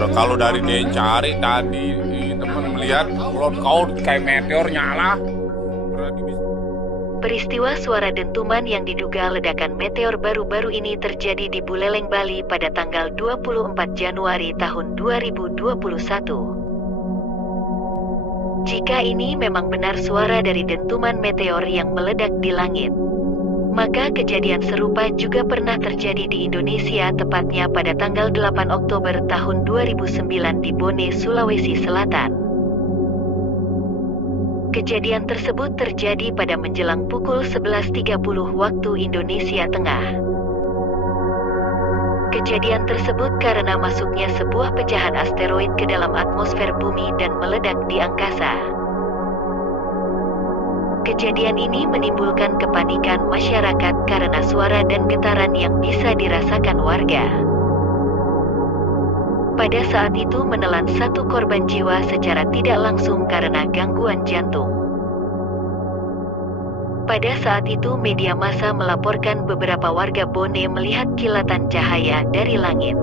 bro. Kalau dari dia cari tadi teman melihat kalau kau kayak meteor nyala. Berarti bisa. Peristiwa suara dentuman yang diduga ledakan meteor baru-baru ini terjadi di Buleleng, Bali pada tanggal 24 Januari tahun 2021. Jika ini memang benar suara dari dentuman meteor yang meledak di langit, maka kejadian serupa juga pernah terjadi di Indonesia, tepatnya pada tanggal 8 Oktober tahun 2009 di Bone, Sulawesi Selatan. Kejadian tersebut terjadi pada menjelang pukul 11.30 waktu Indonesia Tengah. Kejadian tersebut karena masuknya sebuah pecahan asteroid ke dalam atmosfer bumi dan meledak di angkasa. Kejadian ini menimbulkan kepanikan masyarakat karena suara dan getaran yang bisa dirasakan warga. Pada saat itu menelan satu korban jiwa secara tidak langsung karena gangguan jantung. Pada saat itu media massa melaporkan beberapa warga Bone melihat kilatan cahaya dari langit.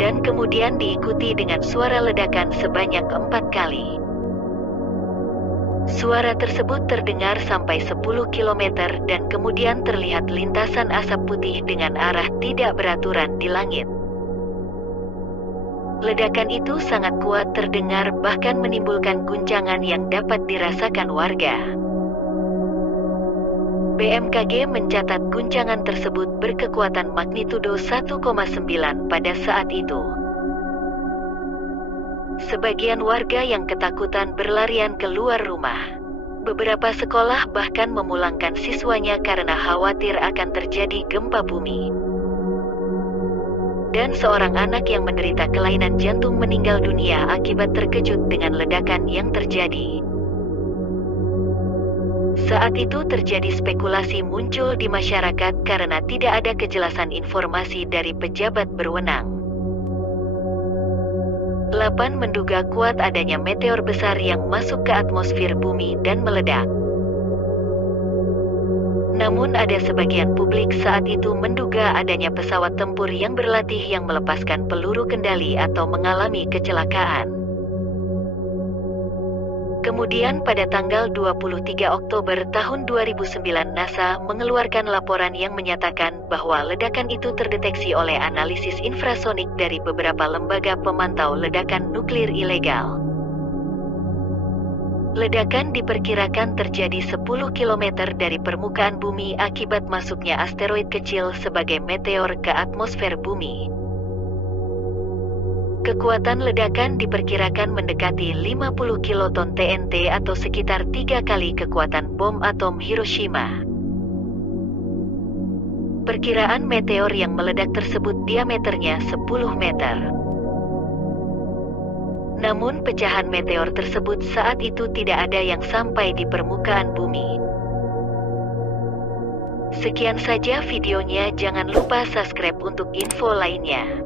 Dan kemudian diikuti dengan suara ledakan sebanyak 4 kali. Suara tersebut terdengar sampai 10 km dan kemudian terlihat lintasan asap putih dengan arah tidak beraturan di langit. Ledakan itu sangat kuat terdengar, bahkan menimbulkan guncangan yang dapat dirasakan warga. BMKG mencatat guncangan tersebut berkekuatan magnitudo 1,9 pada saat itu. Sebagian warga yang ketakutan berlarian keluar rumah. Beberapa sekolah bahkan memulangkan siswanya karena khawatir akan terjadi gempa bumi. Dan seorang anak yang menderita kelainan jantung meninggal dunia akibat terkejut dengan ledakan yang terjadi. Saat itu terjadi spekulasi muncul di masyarakat karena tidak ada kejelasan informasi dari pejabat berwenang. 8 menduga kuat adanya meteor besar yang masuk ke atmosfer bumi dan meledak. Namun ada sebagian publik saat itu menduga adanya pesawat tempur yang berlatih yang melepaskan peluru kendali atau mengalami kecelakaan. Kemudian pada tanggal 23 Oktober tahun 2009 NASA mengeluarkan laporan yang menyatakan bahwa ledakan itu terdeteksi oleh analisis infrasonik dari beberapa lembaga pemantau ledakan nuklir ilegal. Ledakan diperkirakan terjadi 10 km dari permukaan bumi akibat masuknya asteroid kecil sebagai meteor ke atmosfer bumi. Kekuatan ledakan diperkirakan mendekati 50 kiloton TNT atau sekitar 3 kali kekuatan bom atom Hiroshima. Perkiraan meteor yang meledak tersebut diameternya 10 meter. Namun pecahan meteor tersebut saat itu tidak ada yang sampai di permukaan bumi. Sekian saja videonya, jangan lupa subscribe untuk info lainnya.